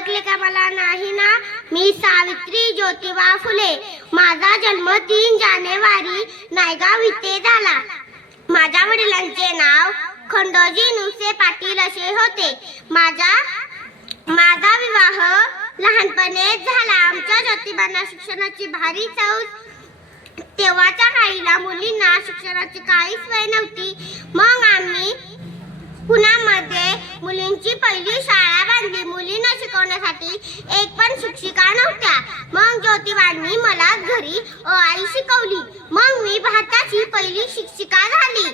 ओळखले का मला नाही ना? मी सावित्री ज्योतिबा फुले. माझा जन्म 3 जानेवारी नायगाव इथे झाला. माझ्या वडिलांचे नाव खंडोजी नुसे पाटील असे होते. माझा विवाह लहानपणीच झाला. आमच्या ज्योतिबांना शिक्षणाची भारी चौस. तेव्हाच्या काळीला मुलींना शिक्षणाची काहीच सोय नव्हती. मग आम्ही पुण्यामध्ये मुलींची पहिली शाळा बांधली. मुलींना शिकवण्यासाठी एक पण शिक्षिका नव्हत्या. मग ज्योतिबांनी मला घरी आई शिकवली. मग मी भारताची पहिली शिक्षिका झाली.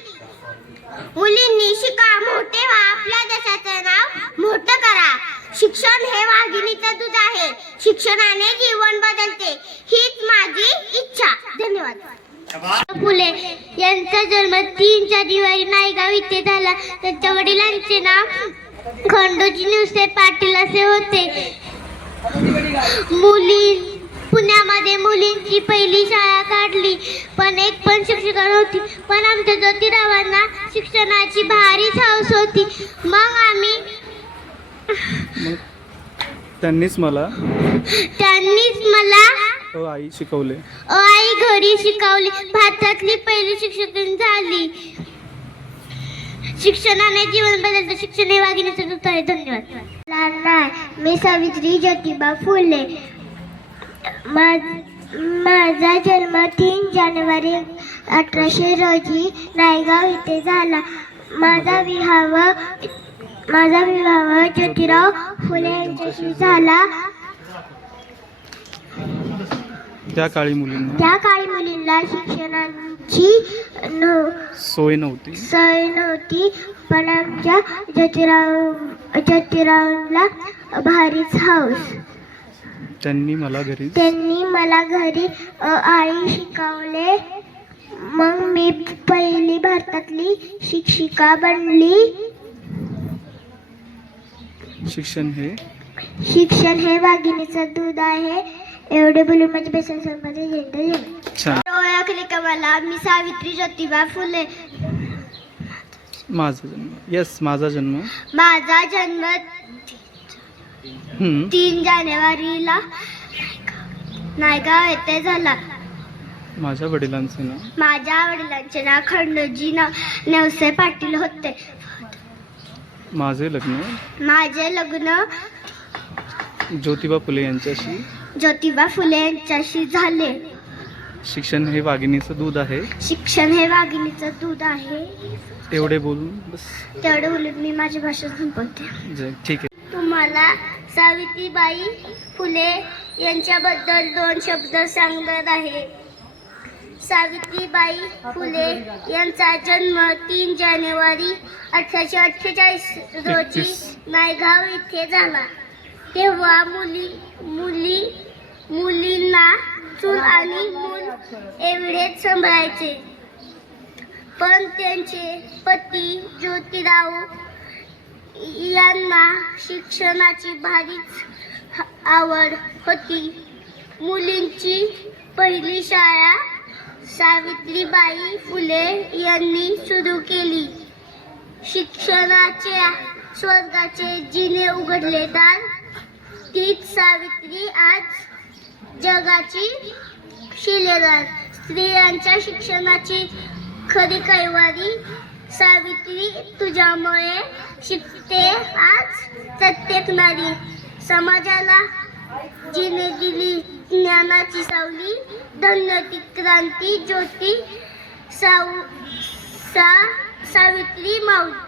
मुलींनी शिका, मोठे व्हा, आपल्या देशाचे नाव मोठं करा. शिक्षण हे वाघिणीचं दूध आहे. शिक्षणाने जीवन बदलते, हीच माझी इच्छा. धन्यवाद. फुले यांचा जन्म 3 जानेवारी नायगाव इथे झाला. त्यांच्या वडिलांचे नाव खंडोजी नुसे पाटील असे होते. पुण्यामध्ये मुलींची पहिली शाळा काढली, पण एक पण शिक्षिका नव्हती. पण आमच्या ज्योतिरावांना शिक्षणाची भारी हौस होती. मग आम्ही त्यांनीच मला आई शिकवले. आई घरी शिकवली. भारतातली पहिली शिक्षक झाली. शिक्षणाने जीवन बदलते. शिक्षण हे वाघिणीचं दूध आहे. धन्यवाद. मी सावित्री ज्योतिबा फुले. माझा जन्म 3 जानेवारी 1800 रोजी नायगाव इथे झाला. माझा विवाह ज्योतिराव फुले यांच्याशी झाला. त्या काळी मुलींना शिक्षणाची सोय नव्हती. पण आमच्या ज्योतिरावला भारीच हौस. त्यांनी मला घरी आई शिकवले. मग मी पहिली भारतातली शिक्षिका बनली. शिक्षण हे वाघिणीचं दूध आहे. एवढे बोलून माझ्या बेसनमध्ये ओळखले का मला? मी सावित्री ज्योतिबा फुले. माझा जन्म 3 जानेवारीला नायगाव येथे झाला. माझ्या वडिलांचे नाव खंडोजी नेवसे पाटील होते. माझे लग्न ज्योतिबा फुले यांच्याशी झाले. शिक्षण हे वाघिणीचं दूध आहे. तेवढे बोलून मी माझी भाषा संपवते. ठीक आहे. तुम्हाला सावित्रीबाई फुले यांच्याबद्दल 2 शब्द सांगत आहे. सावित्रीबाई फुले यांचा जन्म 3 जानेवारी 1848 रोजी नायगाव इथे झाला. तेव्हा मुलींना चूल आणि मूल एवढेच सांभाळायचे. पण त्यांचे पती ज्योतिराव यांना शिक्षणाची भारीच आवड होती. मुलींची पहिली शाळा सावित्रीबाई फुले यांनी सुरू केली. शिक्षणाच्या स्वर्गाचे जिने उघडले दार. तीच सावित्री आज जगाची शिलेदार. स्त्रियांच्या शिक्षणाची खरी कैवारी सावित्री तुझ्यामुळे शिकते आज प्रत्येक नारी. समाजाला जिने दिली ज्ञानाची सावली. धन्य ती क्रांती ज्योती सावित्री माऊली.